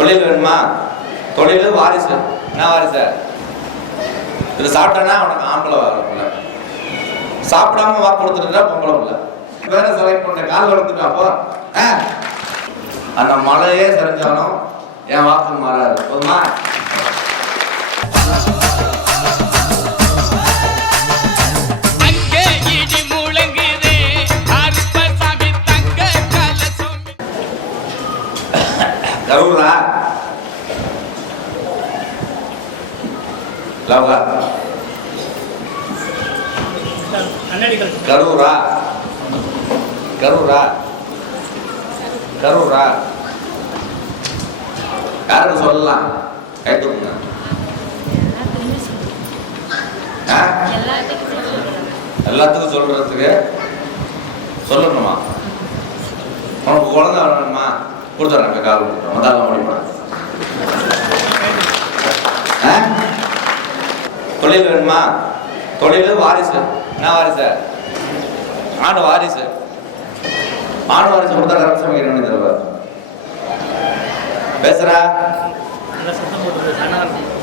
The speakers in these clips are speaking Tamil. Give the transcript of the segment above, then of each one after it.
தொழில் வேணுமா? தொழில் வாரிசு. என்ன வாரிசு? இது சாப்பிட்டேன்னா அவனுக்கு ஆம்பளை வரல, சாப்பிடாம வாக்கு கொடுத்துட்டா பொம்பளை இல்லை. வேற செலக்ட் பண்ண கால் வளர்த்துட்டாப்போ அந்த மழையே சரிஞ்சாலும் என் வாக்கு மாறாது. போதுமா? கரூரா கரூரா கரூரா கரூரா யாருக்கு சொல்லலாம்? கேட்டுங்க. எல்லாத்துக்கும் சொல்றதுக்கு சொல்லணுமா? உனக்கு குழந்தை வேணுமா? கொடுத்துட்றாங்க. கால் கொடுத்துட்டோம். மதால முடியுமா? தொழில் வேணுமா? தொழில் வாரிசு. என்ன வாரிசு? ஆண் வாரிசு. ஆண் வாரிசு கொடுத்தா கரெக்ட் சமைக்கணும்னு தெரியல. பேசுறா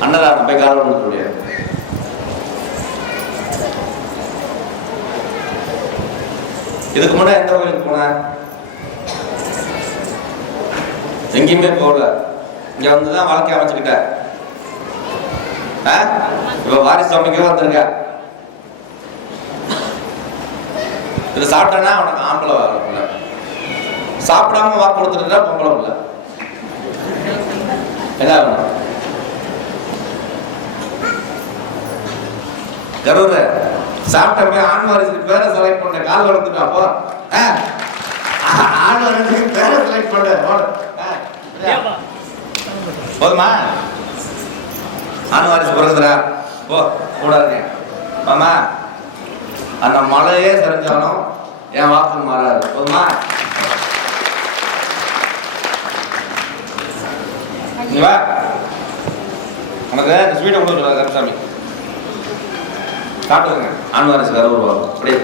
அன்னதானம் போய் கால் கொடுக்க முடியாது. இதுக்கு முன்னாடி எந்த கோயிலுக்கு போன? எங்கேயுமே போகல. இங்க வந்துதான் வாழ்க்கை அமைச்சுக்கிட்ட. இப்ப வாரிசு அமைக்கவே வந்திருக்க. இது சாப்பிட்டேன்னா அவனுக்கு ஆம்பளை வரல, சாப்பிடாம வாக்கு கொடுத்துட்டா பொம்பளை இல்லை. என்ன ஆகணும்? கரூர் சாப்பிட்ட ஆண் வாரிசுக்கு பேரை செலக்ட் பண்ண கால் வளர்த்துட்டாப்போ ஆண் வாரிசுக்கு பேரை செலக்ட் பண்ண போதுமா? ஆண் வாரிசு பிறகுறா போ கூட இருக்கேன். மாமா அந்த மழையே சரிஞ்சாலும் என் வாக்கு மாறாது. போதுமா? நீ வா, உனக்கு இந்த ஸ்வீட்டை கொடுத்துருவாங்க கருசாமி. சாப்பிட்டுங்க. ஆண் வாரிசு கரூர் அப்படியே